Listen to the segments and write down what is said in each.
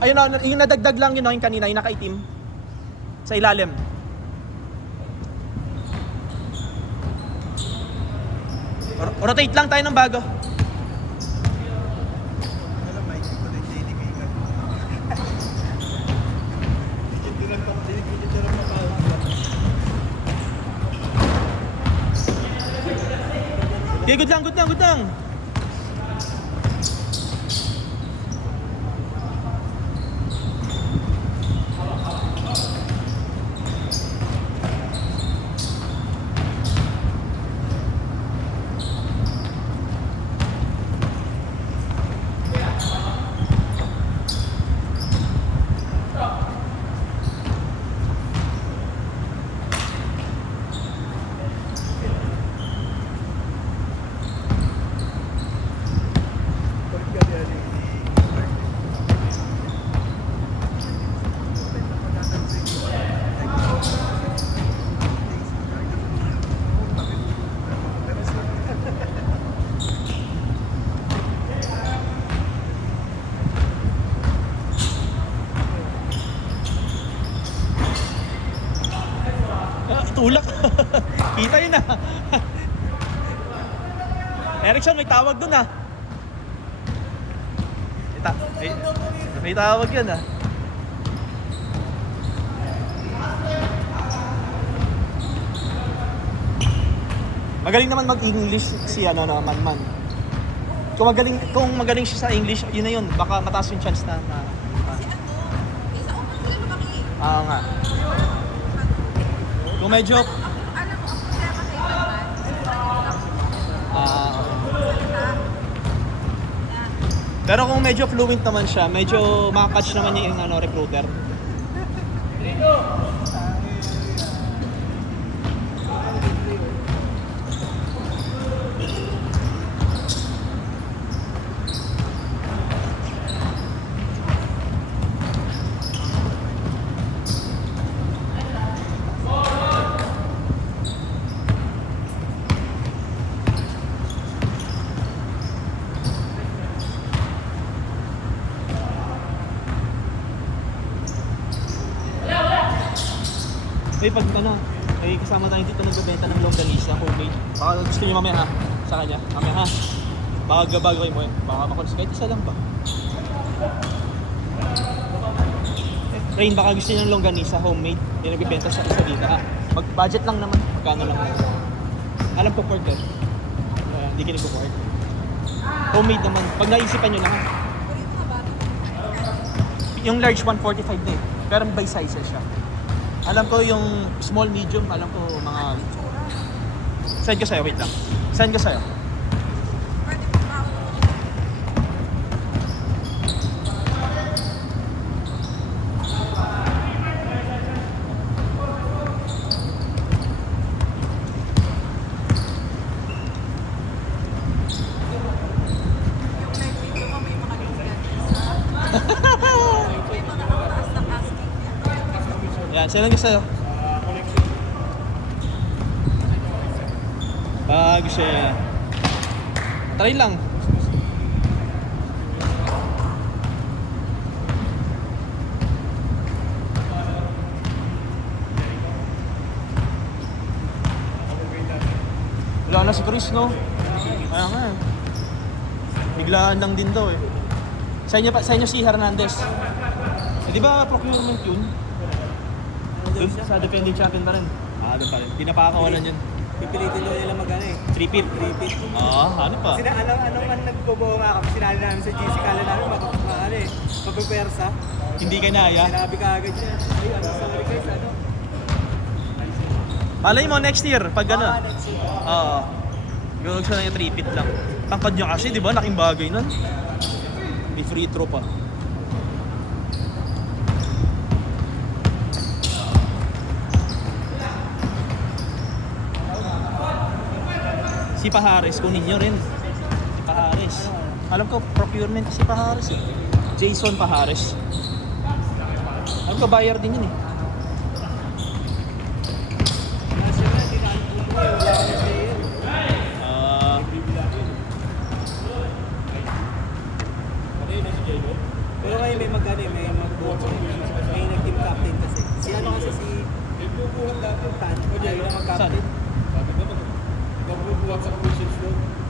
Ayun o, yung nadagdag lang yun o, yung kanina, yung nakaitim. Sa ilalim. Rotate lang tayo ng bago. Okay, good lang, good lang, good lang. Tulak. Kita yun ah. Erickson, may tawag dun ah. May tawag yun ah. Magaling naman mag-English si Man. Kung magaling siya sa English, yun na yun. Baka mataas yung chance na Isa ko sila lumaki. nga. Kung medyo Alam mo, ako kaya kasi pero kung medyo fluent naman siya, medyo makakatch naman niya yung recruiter. Pag ay kasama tayo dito nagbebenta ng longganisa, homemade. Baka gusto niyo mamaya ha, sa kanya. Mamaya ha. Baka gabago kayo mo eh. Baka makulis kahit isa lang ba. Rain, baka gusto niyo ng longganisa, homemade. Yung nagbebenta sa isa dito ha. Mag-budget lang naman. Magkano lang. Alam ko pork eh. Hindi kinig ko pork. Homemade naman. Pag naisipan nyo lang ha. Yung large 145 din. Pero by sizes siya. Alam ko yung small, medium, alam ko mga... Send ko sa'yo, wait lang. Send ko sa'yo. Yan, send ko sa'yo. Bago siya. Try lang. Wala na si Chris, no? Kaya nga. Biglaan lang din daw eh. Sa inyo si Hernandez. Eh, di ba procurement yun? Doon sa defending champion pa rin. Doon pa rin. Hindi na pakakawalan yun. Pipilitin daw nila mag-ano eh. 3-pit. 3-pit. Oo, ano pa? Ano man nagbubuo nga kami, sinali namin sa GC, kala namin magpupersa. Hindi kaya. Sinabi ka agad siya. Ay, sorry guys, Malay mo next year, pag ano. Next year. Oo. Gawag sa yung 3-pit lang. Tangkad niya kasi, di ba? Laking bagay nun. May free throw pa. Si Pahares, kunin nyo rin. Si Pahares. Alam ko, procurement si Pahares eh. Jason Pahares. Alam ko, buyer din yun eh. Pero ngayon may may mag-board. May nag-team captain kasi. Si ano kasi si Tan, ayaw na mag-captain.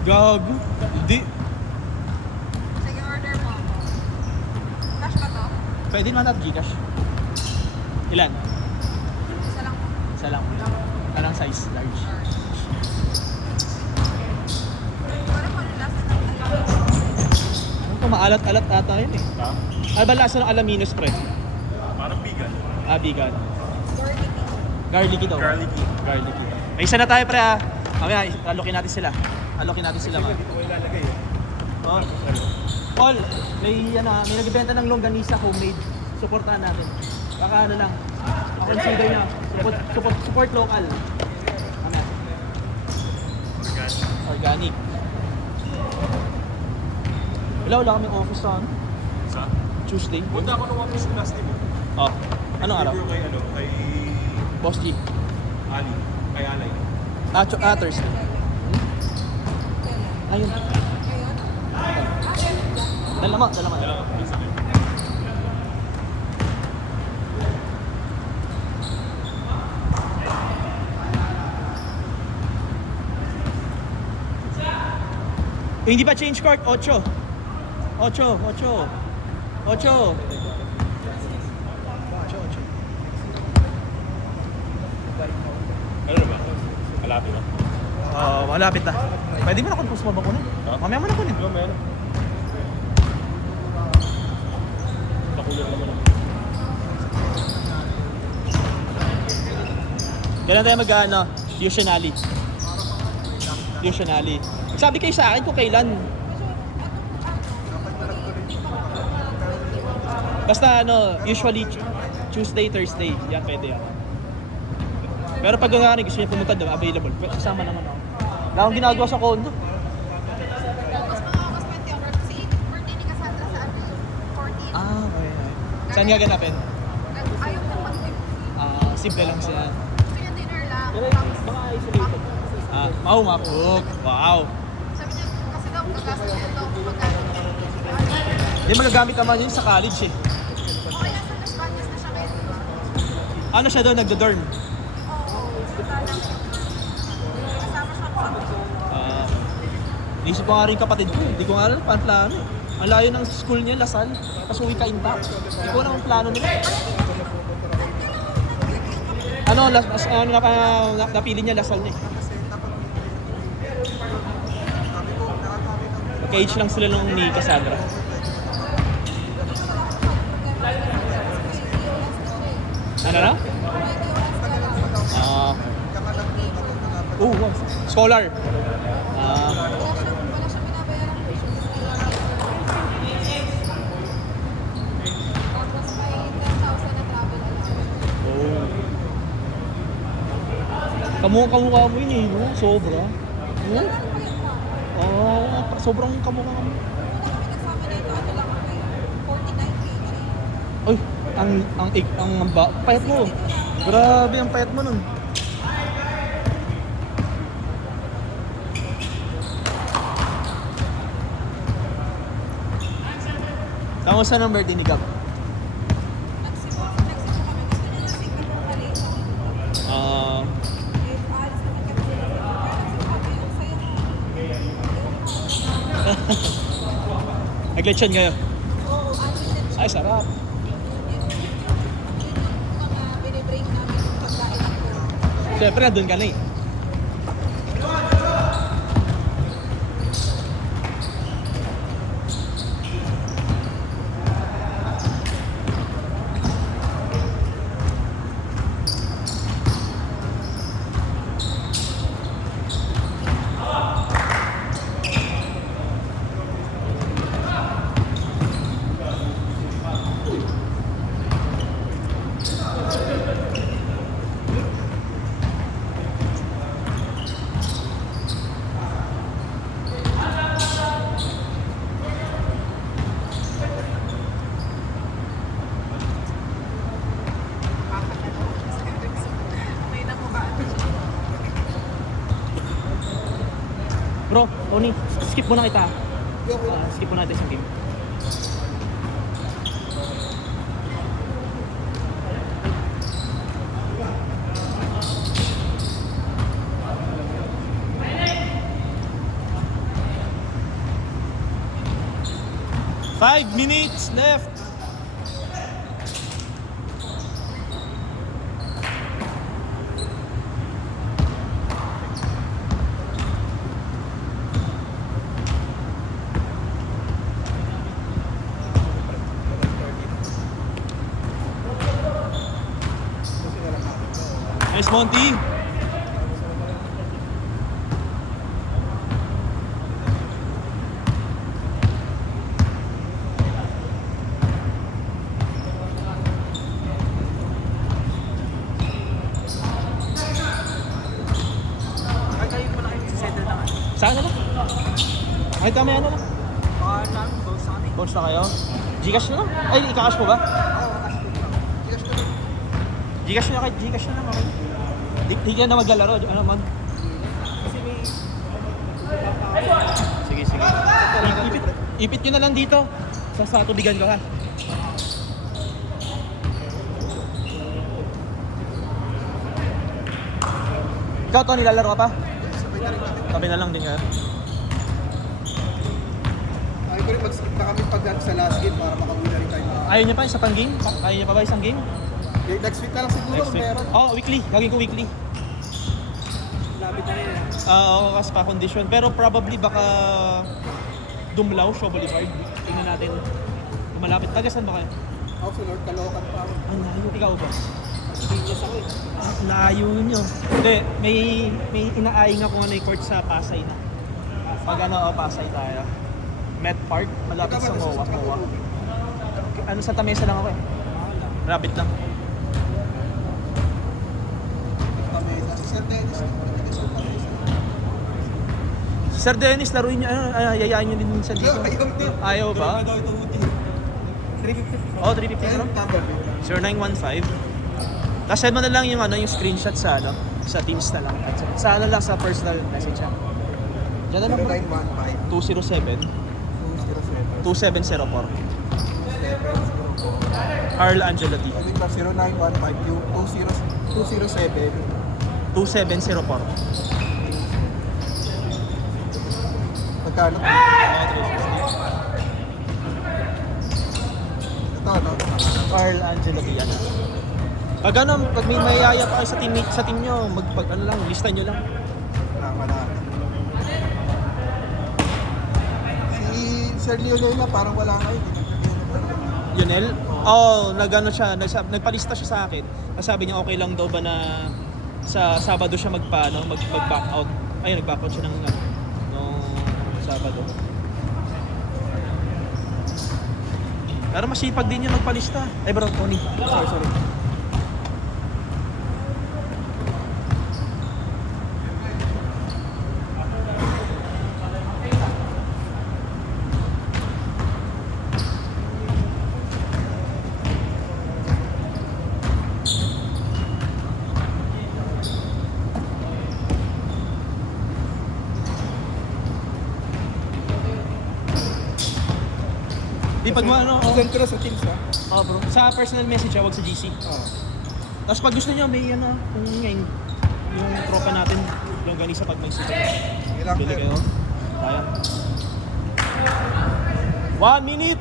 Gago. Hindi. Sige, order mo. Cash ba to? Pwede naman natin Gcash. Ilan? Isa lang po. Isa lang. Anong size? Large. Wala po yung lasa ng alam. Ano to? Maalat-alat ata yun eh. Ano ba lasa ng alaminos, pre? Parang vegan. Ah, vegan. Garlicky. Garlicky daw. Garlicky. Garlicky. May isa na tayo, pre, ah. Mamaya, alokin natin sila. Alokin natin sila, man. Dito ko ilalagay eh. Oh. Paul, may nagbebenta ng longganisa homemade. Supportahan natin. Baka ano lang. Consider na. Support local. Ano? Organic. Wala kami office sa ano? Sa? Tuesday. Punta ako ng office last time. Oh. Anong araw? Review kay kay Boss G. Ali. Kay Alay. Thursday. Ayun. Dala mo. Hindi ba change court? 8. 8. Ano na ba? Malapit na. Malapit na. Pwede mo na kung sumabang ko na. Ha? Mamaya mo na kunin. Ano meron? Nakulit naman ako. Kailan tayo mag-ano? Fusionali. Sabi kayo sa akin kung kailan. Basta usually Tuesday, Thursday. Yan, pwede yan. Pero pag gusto niya pumunta doon, available. Kasama naman ako. Wala akong ginagawa sa condo. Tapos mga August 20 onward. Kasi birthday ni Cassandra sa April 14. Okay. Saan nga ganapin? Ayaw kong mag-tip. Simple lang siya. Gusto niya dinner lang. Mga isolated. Mapug. Wow. Sabi niya, kasi daw gagastos niya ito magkano. Hindi magagamit naman yun sa college eh. Okay, nasa Las Bañas na siya ngayon, di ba? Ano siya doon? Nagdo-dorm? Oo. Kasama siya sa Naisip ko nga rin kapatid ko. Hindi ko nga alam paano plano. Ang layo ng school niya, Lasal. Tapos uwi ka Inta. Hindi ko alam ang plano nila. Napili niya Lasal niya eh. Magka-age lang sila nung ni Cassandra. Ano na? Wow. Scholar. Wala siyang binabayaran for shoes. Tapos may 10,000 na travel allowance. Oh. Kamukha mo yun eh, no? Sobra. No? Sobrang kamukha mo. Una kami nagsama nito, ano lang ako eh, 49 kg. Ay, payat mo. Grabe ang payat mo nun. Tama sa ng birthday ni Gab. Nagsipo kami. Gusto niya na sikat ng Malaysia. Ah, Alis naman kami. Kaya nagsipo kami, ang saya mo. nag-lechon kayo. Oo, alis Ay, sarap. Yun yung mga binibring namin yung pagkain ako. Siyempre, nandun ka na eh. May namukhaan siya. Bro, Tony, skip muna kita. Skip muna natin isang game. 5 minutes left. Nice, Monty. Ay, kayo pa na kayo settle na nga. Saan na lang? Kahit kami ano lang. Baka lang, boss sa akin. Bones na kayo? Gcash na lang? Ay, ikakash mo ba? Gcash na kahit Gcash na lang. Okay. Di ka na maglalaro. Ano man? Kasi may... Sige, sige. Ipit nyo na lang dito. Sa tubigan ko ha. Ikaw, Tony, lalaro ka pa? Tabi na lang din kayo. Ayaw ko rin mag-skip na kami pag sa last game para makauwi na rin tayo. Ayaw niya pa isang pang game? Ayaw niya pa ba isang game? Next week na lang siguro Next kung week. meron. Oh, weekly. Gagawin ko weekly. Labit na rin eh. Oo, kasi pa condition. Pero probably baka Dumlao, Shaw Boulevard. Tingnan natin. Kung malapit. Taga saan ba kayo? Ako sa Lord, Caloocan pa ako. Ang layo. Ikaw ba? Pinyas ako eh. Ah, layo nyo. Hindi, may inaaying ako ano yung court sa Pasay na. Pag ano, Pasay tayo. Met Park, malapit sa MOA. Ano, sa Tamesa lang ako eh. Rabbit lang. Kami, si Sir Dennis, Sir Dennis. Si Sir Dennis, laruin nyo, yayain nyo din minsan dito. Ayaw ba? Ito, Woody. 350. Oo, 350 na lang. Number. 0915. Tapos send mo na lang yung ano, yung screenshot sa ano, sa Teams na lang. At sa ano lang, sa personal message ha. Diyan na lang bro. 0915 207 207 2704. Carl Angelo D. I think na 0915 yung 207 2704. Magkano? Ito, no? Carl Angelo D yan. Pag ano, pag may mayaya pa kayo sa team nyo, ano lang, lista nyo lang. Wala. Si Sir Lionel na parang wala ngayon. Lionel? Oo, nagano siya, nagpalista siya sa akin. Sabi niya okay lang daw ba na sa Sabado siya mag-back out. Ayun, nag-back out siya nung Sabado. Pero masipag din yun magpalista. Ay bro, Tony. Sorry. Di pag ano, Send ko na sa Teams, ha? oh bro. Sa personal message, wag sa GC. Oo. Tapos pag gusto niyo may ano, kung ngayon, yung tropa natin, yung ganisa pag may super. Ilang Bili tayo? kayo. Kaya. 1 minute!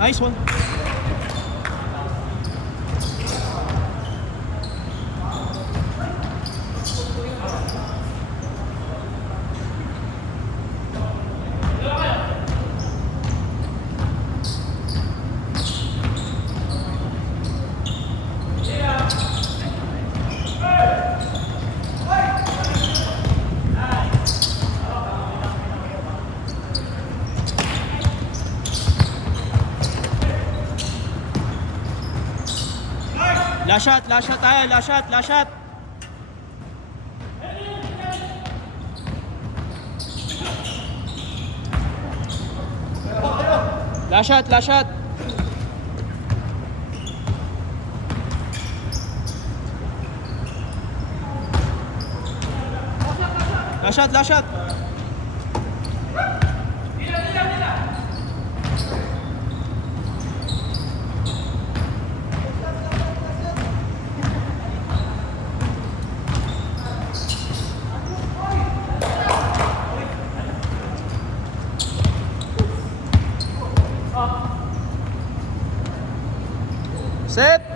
Nice one. Last shot tayo, last shot. Last shot. Last shot. Set!